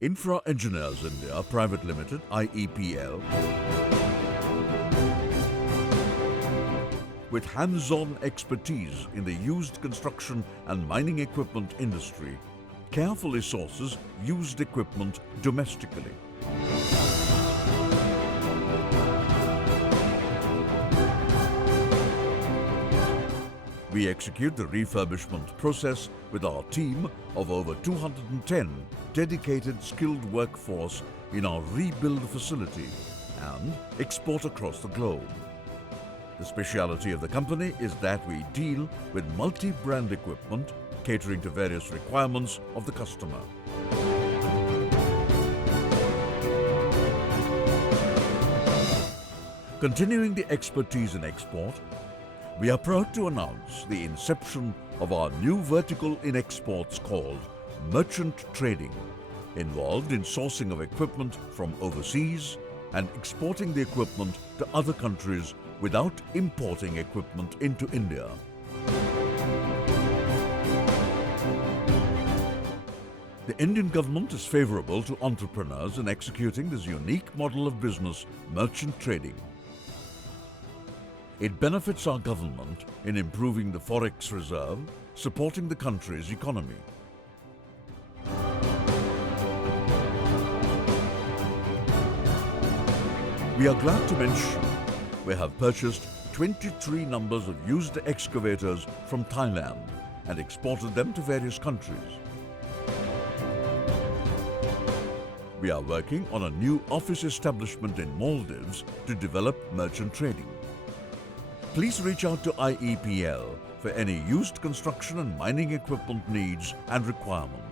Infra Engineers India Private Limited (iepl), with hands-on expertise in the used construction and mining equipment industry, carefully sources used equipment domestically. We execute the refurbishment process with our team of over 210 dedicated skilled workforce in our rebuild facility and export across the globe. The speciality of the company is that we deal with multi-brand equipment catering to various requirements of the customer. Continuing the expertise in export, we are proud to announce the inception of our new vertical in exports called merchant trading, involved in sourcing of equipment from overseas and exporting the equipment to other countries without importing equipment into India. The Indian government is favorable to entrepreneurs in executing this unique model of business, merchant trading. It benefits our government in improving the forex reserve, supporting the country's economy. We are glad to mention we have purchased 23 numbers of used excavators from Thailand and exported them to various countries. We are working on a new office establishment in Maldives to develop merchant trading. Please reach out to iepl for any used construction and mining equipment needs and requirements.